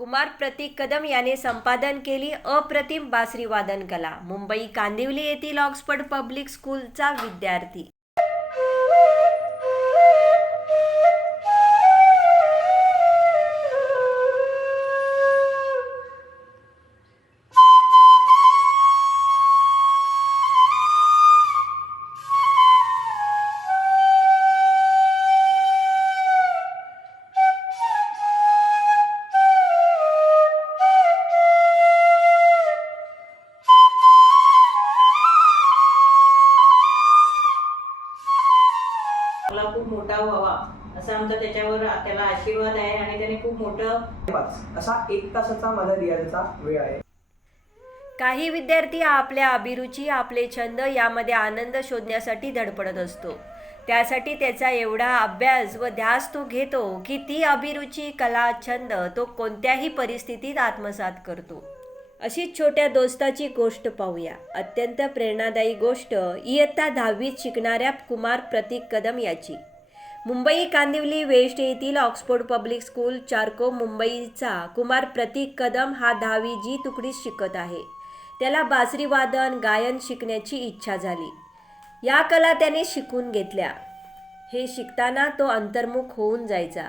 कुमार प्रतीक कदम याने संपादन केली अप्रतिम बासरी वादन कला. मुंबई कांदिवली येथील ऑक्सफर्ड पब्लिक स्कूलचा विद्यार्थी. खूप मोठा व्हावा असा आमचा त्याच्यावर त्याला आशीर्वाद आहे आणि त्याने खूप मोठं असा एक तासाचा माझा रियाजचा वेळ आहे. काही विद्यार्थी आपल्या अभिरुची आपले छंद यामध्ये आनंद शोधण्यासाठी धडपडत असतो. त्यासाठी त्याचा एवढा अभ्यास व ध्यास तो घेतो की ती अभिरुची कला छंद तो कोणत्याही परिस्थितीत आत्मसात करतो. अशीच छोट्या दोस्ताची गोष्ट पाहूया. अत्यंत प्रेरणादायी गोष्ट इयत्ता दहावीत शिकणाऱ्या कुमार प्रतीक कदम याची. मुंबई कांदिवली वेस्ट येथील ऑक्सफोर्ड पब्लिक स्कूल चारको मुंबईचा कुमार प्रतीक कदम हा दहावी जी तुकडीत शिकत आहे. त्याला बासरी वादन गायन शिकण्याची इच्छा झाली. या कला त्याने शिकून घेतल्या. हे शिकताना तो अंतर्मुख होऊन जायचा.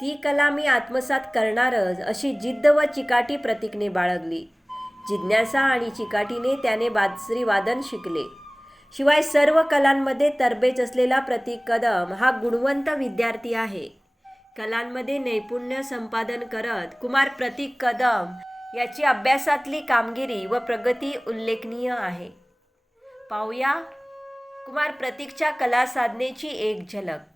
ती कला मी आत्मसात करणारच अशी जिद्द व चिकाटी प्रतीकने बाळगली. जिज्ञासा आणि चिकाटीने त्याने बासरी वादन शिकले. शिवाय सर्व कलांमध्ये तरबेज असलेला प्रतीक कदम हा गुणवंत विद्यार्थी आहे. कलांमध्ये नैपुण्य संपादन करत कुमार प्रतीक कदम याची अभ्यासातली कामगिरी व प्रगती उल्लेखनीय आहे. पाहूया कुमार प्रतीकच्या कला साधनेची एक झलक.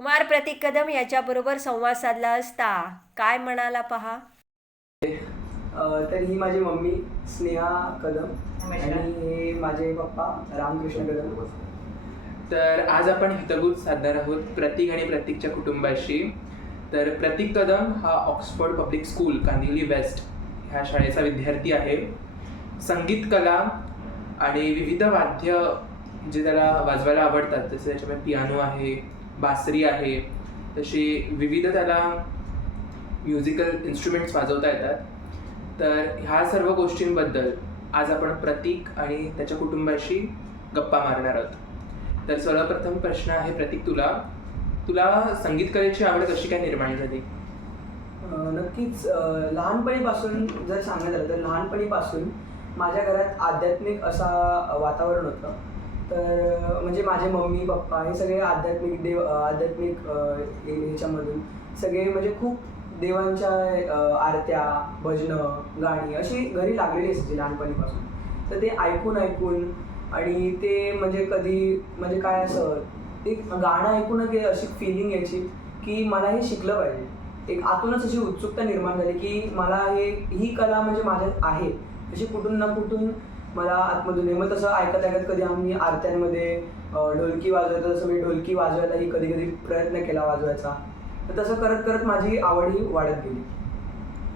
कुमार प्रतीक कदम याच्याबरोबर संवाद साधला असता. काय म्हणाला पहा? तर ही माझी मम्मी स्नेहा कदम. आणि हे माझे पप्पा रामकृष्ण कदम. तर आज आपण हितगुज साधणार आहोत प्रतीक आणि प्रतीकच्या कुटुंबाशी. तर प्रतीक कदम हा Oxford public school Kandivali west ह्या शाळेचा विद्यार्थी आहे. संगीत कला आणि विविध वाद्य जे त्याला वाजवायला आवडतात जसे त्याच्यामध्ये पियानो आहे बासरी आहे. तशी विविध त्याला म्युझिकल इन्स्ट्रुमेंट्स वाजवता येतात. तर ह्या सर्व गोष्टींबद्दल आज आपण प्रतीक आणि त्याच्या कुटुंबाशी गप्पा मारणार आहोत. तर सर्वप्रथम प्रश्न आहे प्रतीक तुला. तुला संगीत कलेची आवड कशी काय निर्माण झाली? नक्कीच. लहानपणीपासून जर सांगायचं झालं तर लहानपणीपासून माझ्या घरात आध्यात्मिक असा वातावरण होतं. तर म्हणजे माझे मम्मी पप्पा हे सगळे आध्यात्मिक देव आध्यात्मिक ह्याच्यामधून सगळे म्हणजे खूप देवांच्या आरत्या भजनं गाणी अशी घरी लागलेली असायची लहानपणीपासून. तर ते ऐकून ऐकून आणि ते म्हणजे कधी म्हणजे काय असं ते गाणं ऐकून की अशी फिलिंग यायची की मला हे शिकलं पाहिजे. एक आतूनच अशी उत्सुकता निर्माण झाली की मला हे ही कला म्हणजे माझ्यात आहे. अशी कुठून ना कुठून मला आतमधून आहे. मग तसं ऐकत ऐकत कधी आम्ही आरत्यांमध्ये ढोलकी वाजवायचं तसं मी ढोलकी वाजवायलाही कधी कधी प्रयत्न केला वाजवायचा. तर तसं करत करत माझी आवड ही वाढत गेली.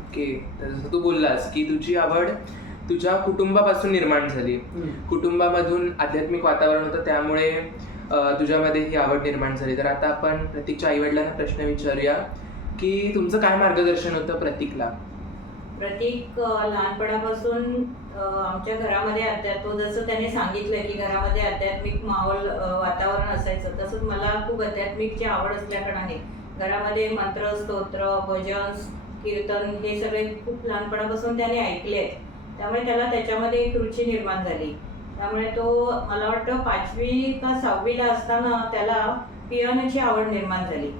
ओके तर जसं तू बोललास की तुझी आवड तुझ्या कुटुंबापासून निर्माण झाली. कुटुंबामधून आध्यात्मिक वातावरण होतं त्यामुळे तुझ्यामध्ये ही आवड निर्माण झाली. तर आता आपण प्रतीकच्या आईवडिलांना प्रश्न विचारूया की तुमचं काय मार्गदर्शन होतं प्रतीकला? प्रतीक लहानपणापासून आमच्या घरामध्ये अध्यात्म जसं त्याने सांगितलं की घरामध्ये आध्यात्मिक माहोल वातावरण असायचं तसंच मला खूप आध्यात्मिकची आवड असल्याकारणाने घरामध्ये मंत्र स्तोत्र भजन कीर्तन हे सगळे खूप लहानपणापासून त्याने ऐकले आहेत. त्यामुळे त्याला त्याच्यामध्ये एक रुची निर्माण झाली. त्यामुळे तो मला वाटतं पाचवी का सहावीला असताना त्याला पियानोची आवड निर्माण झाली.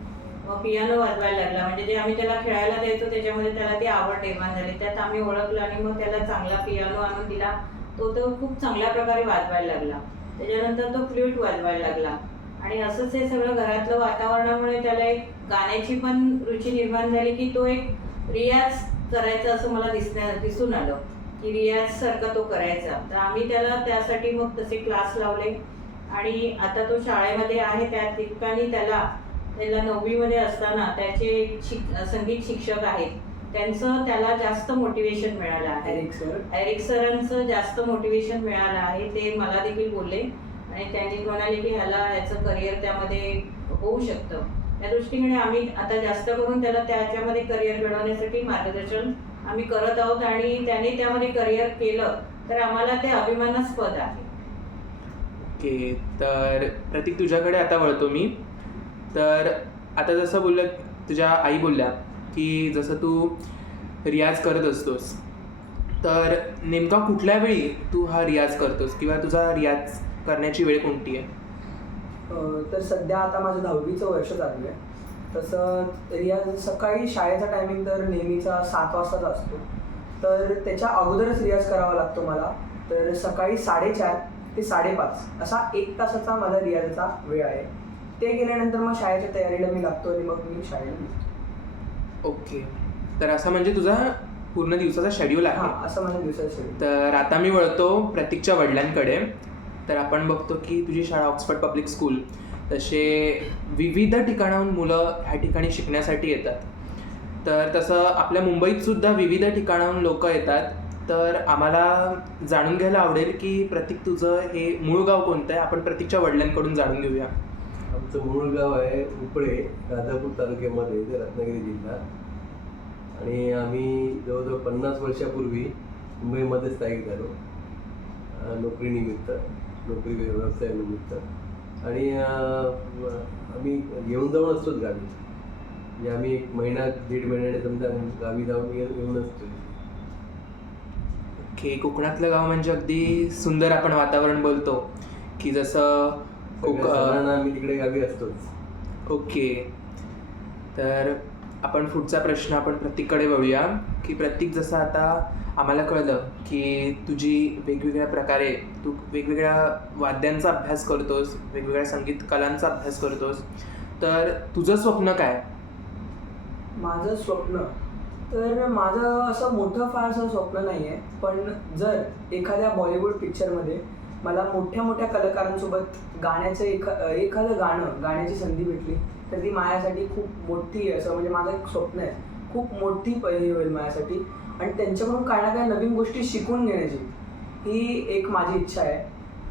मग पियानो वाजवायला लागला. म्हणजे जे आम्ही त्याला खेळायला द्यायचो त्याच्यामध्ये त्याला ती आवड निर्माण झाली. त्यात आम्ही ओळखलं आणि मग त्याला चांगला पियानो आणून दिला. तो तो खूप चांगल्या प्रकारे वाजवायला लागला. त्याच्यानंतर तो फ्ल्यूट वाजवायला लागला. आणि असंच हे सगळं घरातलं वातावरणामुळे त्याला एक गाण्याची पण रुची निर्माण झाली की तो एक रियाज करायचा असं मला दिसण्या दिसून आलं. की रियाज सारखा तो करायचा. तर आम्ही त्याला त्यासाठी मग तसे क्लास लावले. आणि आता तो शाळेमध्ये आहे त्या ठिकाणी त्याला त्याला नववीमध्ये असताना त्याचे शिक संगीत शिक्षक आहेत. त्यांचं त्याला जास्त मोटिवेशन मिळालं आहे. Eric sir. एरिक सरांचं जास्त मोटिवेशन मिळालं आहे. ते मला देखील बोलले. आणि त्यांनी म्हणाले की ह्याला ह्याचं करिअर त्यामध्ये होऊ शकतं. त्या दृष्टीने आम्ही आता जास्त करून त्याला त्याच्यामध्ये करिअर घडवण्यासाठी मार्गदर्शन आम्ही करत आहोत आणि त्याने त्यामध्ये करिअर केलं तर आम्हाला ते अभिमानास्पद आहे. ओके तर प्रतीक तुझ्याकडे आता वळतो मी. तर आता जसं बोललं तुझ्या आई बोलल्या की जसं तू रियाज करत असतोस तर नेमका कुठल्या वेळी तू हा रियाज करतोस किंवा तुझा रियाज करण्याची वेळ कोणती आहे? तर सध्या आता माझं दहावीचं वर्ष चालू आहे. तसं रियाज सकाळी शाळेचा टायमिंग तर नेहमीचा सात वाजताचा असतो. तर त्याच्या अगोदरच रियाज करावा लागतो मला. तर सकाळी साडेचार ते साडेपाच असा एक तासाचा माझा रियाजचा वेळ आहे. ते केल्यानंतर मग शाळेच्या तयारीला मी लागतो आणि मग मी शाळेला निघतो. ओके. तर असं म्हणजे तुझा पूर्ण दिवसाचा शेड्यूल आहे? हां असं माझ्या दिवसाचं schedule. तर आता मी वळतो प्रतीकच्या वडिलांकडे. तर आपण बघतो की तुझी शाळा ऑक्सफर्ड पब्लिक स्कूल. तसे विविध ठिकाणाहून मुलं ह्या ठिकाणी शिकण्यासाठी येतात. तर तसं आपल्या मुंबईत सुद्धा विविध ठिकाणाहून लोक येतात. तर आम्हाला जाणून घ्यायला आवडेल की प्रतीक तुझं हे मूळ गाव कोणतं आहे? आपण प्रतीकच्या वडिलांकडून जाणून घेऊया. आमचं मूळ गाव आहे उपळे राजापूर तालुक्यामध्ये ते रत्नागिरी जिल्हा. आणि आम्ही जवळजवळ पन्नास वर्षापूर्वी मुंबईमध्ये स्थायिक झालो नोकरीनिमित्त नोकरी व्यवसायानिमित्त. आणि आम्ही येऊन जाऊन असतोच गावी. म्हणजे आम्ही एक महिना दीड महिन्याने समजा गावी जाऊन येऊन असतो ओके कोकणातलं गाव म्हणजे अगदी सुंदर आपण वातावरण बोलतो. की जसं कोक सगळ्या सणांना आम्ही तिकडे गावी असतोच. ओके. तर आपण पुढचा प्रश्न आपण प्रतीककडे वळूया की प्रतीक जसं आता आम्हाला कळलं की तुझी वेगवेगळ्या प्रकारे तू वेगवेगळ्या वाद्यांचा अभ्यास करतोस वेगवेगळ्या संगीत कलांचा अभ्यास करतोस तर तुझं स्वप्न काय? माझं स्वप्न? तर माझं असं मोठं फारसं स्वप्न नाही आहे पण जर एखाद्या बॉलिवूड पिक्चरमध्ये मला मोठ्या मोठ्या कलाकारांसोबत गाण्याचं एखा एखादं गाणं गाण्याची संधी भेटली तर ती माझ्यासाठी खूप मोठी असं म्हणजे माझं एक स्वप्न आहे. खूप मोठी पहिली होईल माझ्यासाठी. आणि त्यांच्याकडून काही ना काही नवीन गोष्टी शिकून घेण्याची ही एक माझी इच्छा आहे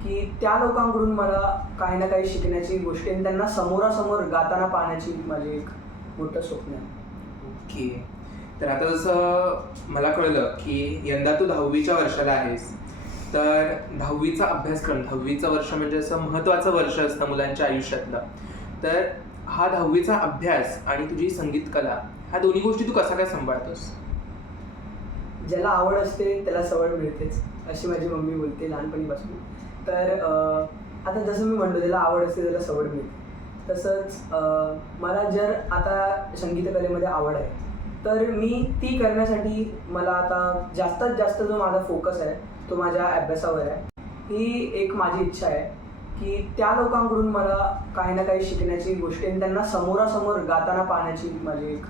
की त्या लोकांकडून मला काही ना काही शिकण्याची गोष्टी आणि त्यांना समोरासमोर गाताना पाहण्याची माझी एक मोठं स्वप्न आहे. ओके. तर आता जसं मला कळलं की यंदा तू दहावीच्या वर्षाला आहेस. तर दहावीचा अभ्यासक्रम दहावीचं वर्ष म्हणजे असं महत्त्वाचं वर्ष असतं मुलांच्या आयुष्यातलं. तर हा दहावीचा अभ्यास आणि तुझी संगीत कला ह्या दोन्ही गोष्टी तू कसा काय सांभाळतोस? ज्याला आवड असते त्याला सवड मिळतेच अशी माझी मम्मी बोलते लहानपणीपासून. तर आता जसं मी म्हणतो ज्याला आवड असते त्याला सवड मिळते. तसंच मला जर आता संगीतकलेमध्ये आवड आहे तर मी ती करण्यासाठी मला आता जास्तीत जास्त जो माझा फोकस आहे तो माझ्या अभ्यासावर आहे. ही एक माझी इच्छा आहे की त्या लोकांकडून मला काही ना काही शिकण्याची गोष्टी आणि त्यांना समोरासमोर गाताना पाहण्याची माझी एक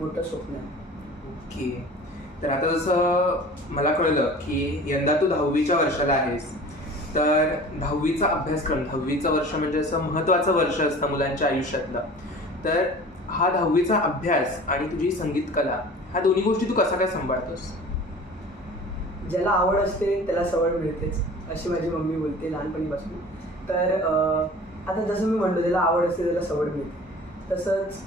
मोठं स्वप्न आहे. ओके. तर आता जसं मला कळलं की यंदा तू दहावीच्या वर्षाला आहेस. तर दहावीचा अभ्यासक्रम दहावीचं वर्ष म्हणजे असं महत्त्वाचं वर्ष असतं मुलांच्या आयुष्यातलं. तर हा दहावीचा अभ्यास आणि तुझी संगीत कला ह्या दोन्ही गोष्टी तू कसा काय सांभाळतोस? ज्याला आवड असते त्याला सवड मिळतेच अशी माझी मम्मी बोलते लहानपणीपासून. तर आता जसं मी म्हणतो ज्याला आवड असते त्याला सवड मिळते. तसंच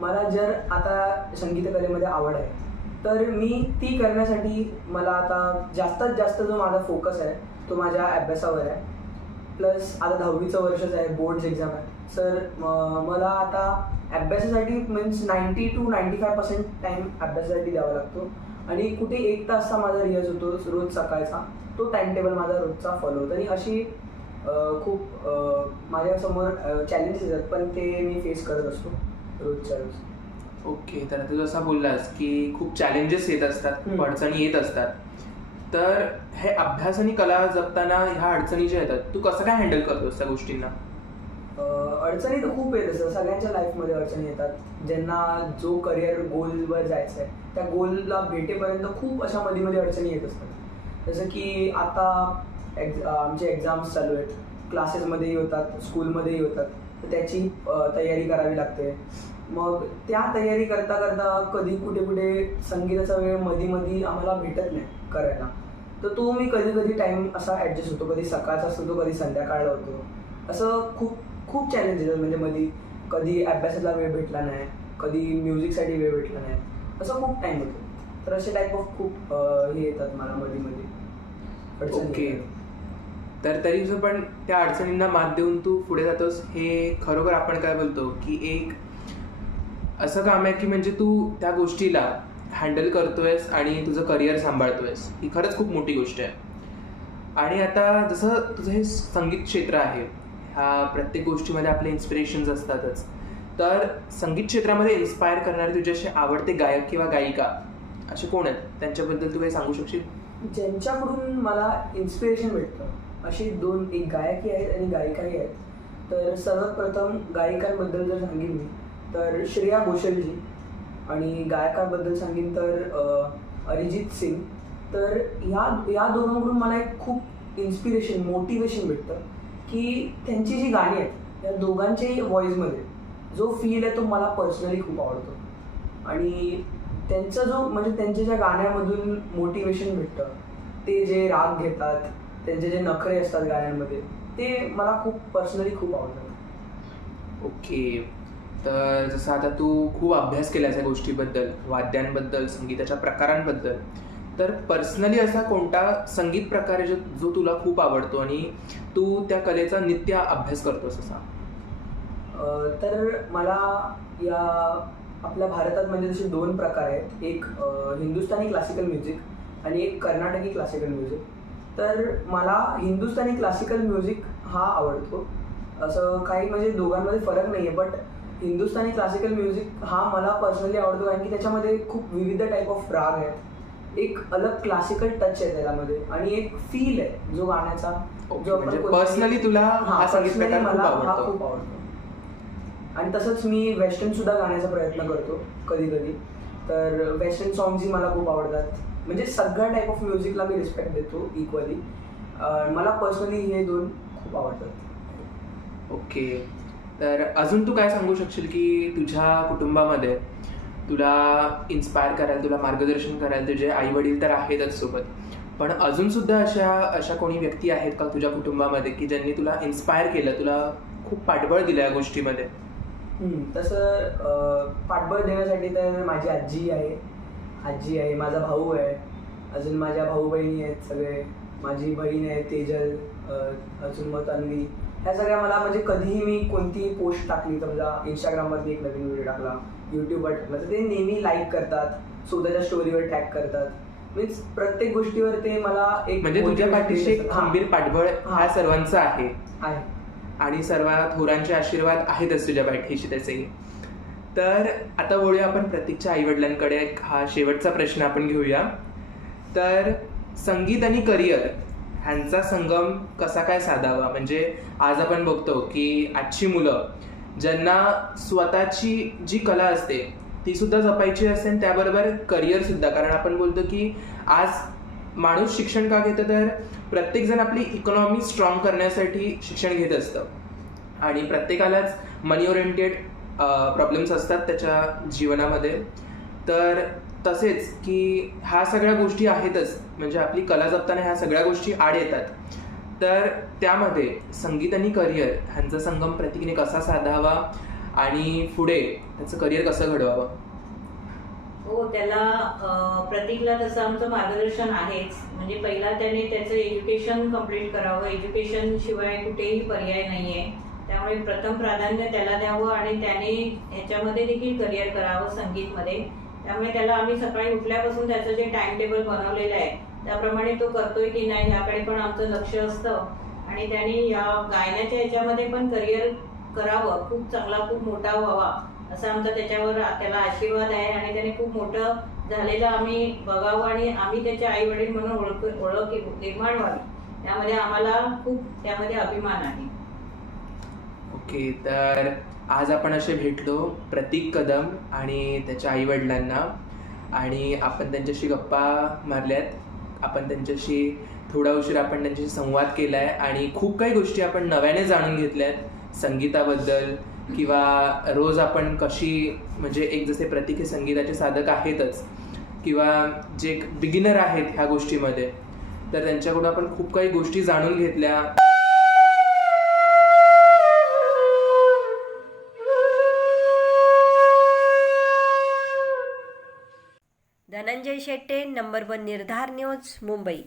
मला जर आता संगीतकलेमध्ये आवड आहे तर मी ती करण्यासाठी मला आता जास्तीत जास्त जो माझा फोकस आहे तो माझ्या अभ्यासावर आहे. प्लस आता दहावीचं वर्षच आहे बोर्ड्स एक्झाम आहे. सर मला आता अभ्यासासाठी means ninety two ninety five percent time अभ्यासासाठी द्यावा लागतो. आणि कुठे एक तासचा माझा रियाज होतो रोज सकाळचा तो टाइम टेबल माझा रोजचा फॉलो होतो. आणि अशी खूप माझ्यासमोर चॅलेंजेस येतात पण ते मी फेस करत असतो रोजच्या रोज. ओके तर तू जसा बोललास की खूप चॅलेंजेस येत असतात खूप. अडचणी येत असतात. तर हे अभ्यास आणि कला जपताना ह्या अडचणी ज्या येतात तू कसं काय हँडल करतोस त्या गोष्टींना? अडचणी तर खूप येत असतात सगळ्यांच्या लाईफमध्ये अडचणी येतात. ज्यांना जो करिअर गोलवर जायचं आहे त्या गोलला भेटेपर्यंत खूप अशा मध्ये मध्ये अडचणी येत असतात. जसं की आता एक्झ आमचे एक्झाम्स चालू आहेत. क्लासेसमध्येही होतात स्कूलमध्येही होतात. तर त्याची तयारी करावी लागते. मग त्या तयारी करता करता कधी कुठे कुठे संगीताचा वेळ मधी मधी आम्हाला भेटत नाही करायला. तर तो मी कधी कधी टाइम असा ॲडजस्ट होतो. कधी सकाळचा असतो तो कधी संध्याकाळला होतो. असं खूप खूप चॅलेंज येतात. म्हणजे मध्ये कधी अभ्यासाला वेळ भेटला नाही कधी म्युझिकसाठी वेळ भेटला नाही. असं खूप टाइम होतो. तर असे टाईप ऑफ खूप हे येतात मला मध्ये मध्ये अडचणी ओके. तर तरी सुद्धा पण त्या अडचणींना मात देऊन तू पुढे जातोस हे खरोखर आपण काय बोलतो की एक असं काम आहे की म्हणजे तू त्या गोष्टीला हँडल करतोयस आणि तुझं करिअर सांभाळतोयस. ही खरंच खूप मोठी गोष्ट आहे. आणि आता जसं तुझं हे संगीत क्षेत्र आहे ह्या प्रत्येक गोष्टीमध्ये आपले इन्स्पिरेशन्स असतातच. तर संगीत क्षेत्रामध्ये इन्स्पायर करणारे तुझे असे आवडते गायक किंवा गायिका असे कोण आहेत? त्यांच्याबद्दल तू काही सांगू शकशील? ज्यांच्याकडून मला इन्स्पिरेशन भेटतं. अशी दोन एक गायकही आहेत आणि गायिकाही आहेत. तर सर्वप्रथम गायिकांबद्दल जर सांगेन मी तर श्रेया घोषलजी आणि गायकांबद्दल सांगेन तर अरिजित सिंग. तर ह्या ह्या दोघांकडून मला एक खूप इन्स्पिरेशन मोटिवेशन भेटतं. की त्यांची जी गाणी आहेत या दोघांच्याही व्हॉईसमध्ये जो फील आहे तो मला पर्सनली खूप आवडतो. आणि त्यांचा जो म्हणजे त्यांच्या ज्या गाण्यामधून मोटिवेशन भेटतं ते जे राग घेतात त्यांचे जे नखरे असतात गाण्यांमध्ये ते मला खूप पर्सनली खूप आवडतात. ओके. तर जसं आता तू खूप अभ्यास केलास या गोष्टीबद्दल वाद्यांबद्दल संगीताच्या प्रकारांबद्दल. तर पर्सनली असा कोणता संगीत प्रकार आहे जो जो तुला खूप आवडतो आणि तू त्या कलेचा नित्य अभ्यास करतोस असा? तर मला या आपल्या भारतात म्हणजे जसे दोन प्रकार आहेत. एक हिंदुस्थानी क्लासिकल म्युझिक आणि एक कर्नाटकी क्लासिकल म्युझिक तर मला हिंदुस्थानी क्लासिकल म्युझिक हा आवडतो. असं काही म्हणजे दोघांमध्ये फरक नाही आहे बट हिंदुस्थानी क्लासिकल म्युझिक हा मला पर्सनली आवडतो कारण की त्याच्यामध्ये खूप विविध टाईप ऑफ राग आहेत. एक अलग क्लासिकल टच आहे त्याच्यामध्ये. आणि एक फील आहे जो गाण्याचा जो आपण म्हणजे पर्सनली तुला हा, संगीत personally प्रकार खूप मला हा खूप आवडतो. आणि तसंच मी वेस्टर्न सुद्धा गाण्याचा प्रयत्न करतो कधी कधी तर वेस्टर्न सॉंग्सही मला खूप आवडतात. म्हणजे सगळ्या टाईप ऑफ म्युझिकला मी रिस्पेक्ट देतो इक्वली मला पर्सनली हे दोन खूप आवडतात. ओके तर अजून तू काय सांगू शकशील की तुझ्या कुटुंबामध्ये तुला इन्स्पायर करायला तुला मार्गदर्शन करायला तुझे आई वडील तर आहेतच सोबत. पण अजून सुद्धा अशा अशा कोणी व्यक्ती आहेत का तुझ्या कुटुंबामध्ये की ज्यांनी तुला इन्स्पायर केलं तुला खूप पाठबळ दिलं या गोष्टीमध्ये? तसं पाठबळ देण्यासाठी तर माझी आजी आहे. आजी आहे माझा भाऊ आहे. अजून माझ्या भाऊ बहिणी आहेत सगळे. माझी बहीण आहे तेजल अजून मग तन्वी. ह्या सगळ्या मला म्हणजे कधीही मी कोणतीही पोस्ट टाकली समजा इंस्टाग्रामवरती एक नवीन व्हिडिओ टाकला. यूट्यूबवर टाकला. तर ते नेहमी लाईक करतात स्वतःच्या स्टोरीवर टॅग करतात. मीन्स प्रत्येक गोष्टीवर ते मला एक म्हणजे तुझ्या पाठीशी एक. खंबीर पाठबळ हा. सर्वांचं आहे. आणि सर्व थोरांचे आशीर्वाद आहेतच तुझ्या पाठीशी त्याचेही तर आता वळूया आपण प्रतीकच्या आईवडिलांकडे हा शेवटचा प्रश्न आपण घेऊया. तर संगीत आणि करिअर ह्यांचा संगम कसा काय साधावा? म्हणजे आज आपण बघतो की आजची मुलं ज्यांना स्वतःची जी कला असते ती सुद्धा जपायची असते आणि त्याबरोबर करिअर सुद्धा. कारण आपण बोलतो की आज माणूस शिक्षण का घेतं तर प्रत्येकजण आपली इकॉनॉमी स्ट्रॉंग करण्यासाठी शिक्षण घेत असतं. आणि प्रत्येकालाच मनी ओरिएंटेड प्रॉब्लेम्स असतात त्याच्या जीवनामध्ये. तर तसेच की ह्या सगळ्या गोष्टी आहेतच. म्हणजे आपली कला जपताना ह्या सगळ्या गोष्टी आड येतात. तर त्यामध्ये संगीत आणि करिअर ह्यांचा संगम प्रतिकने कसा साधावा आणि पुढे त्याचं करिअर कसं घडवावं? हो त्याला प्रतीकला तसं आमचं मार्गदर्शन आहेच. म्हणजे पहिला त्याने त्याचं एज्युकेशन कंप्लीट करावं. एज्युकेशन शिवाय कुठेही पर्याय नाही आहे त्यामुळे प्रथम प्राधान्य त्याला द्यावं आणि त्याने ह्याच्यामध्ये देखील करिअर करावं संगीतमध्ये. त्यामुळे त्याला आम्ही सकाळी उठल्यापासून त्याचं जे टाइम टेबल बनवलेलं आहे त्याप्रमाणे तो करतोय की नाही याकडे पण आमचं लक्ष असतं. आणि त्याने या गायनाच्या ह्याच्यामध्ये पण करिअर करावं. खूप चांगला खूप मोठा व्हावा असा आमचा त्याच्यावर त्याला आशीर्वाद आहे. आणि त्याने खूप मोठं झालेलं आम्ही बघावं आणि आम्ही त्याचे आई वडील म्हणून ओळख ओळख निर्माण व्हावी. त्यामध्ये आम्हाला खूप त्यामध्ये अभिमान आहे. ओके तर आज आपण असे भेटलो प्रतीक कदम आणि त्याच्या आईवडिलांना. आणि आपण त्यांच्याशी गप्पा मारल्यात. आपण त्यांच्याशी थोडा उशीर आपण त्यांच्याशी संवाद केला आहे आणि खूप काही गोष्टी आपण नव्याने जाणून घेतल्या आहेत संगीताबद्दल किंवा रोज आपण कशी म्हणजे एक जसे प्रतीक हे संगीताचे साधक आहेतच किंवा जे बिगिनर आहेत ह्या गोष्टीमध्ये तर त्यांच्याकडून आपण खूप काही गोष्टी जाणून घेतल्या. Sanjay Shette number one Nirdhar news Mumbai.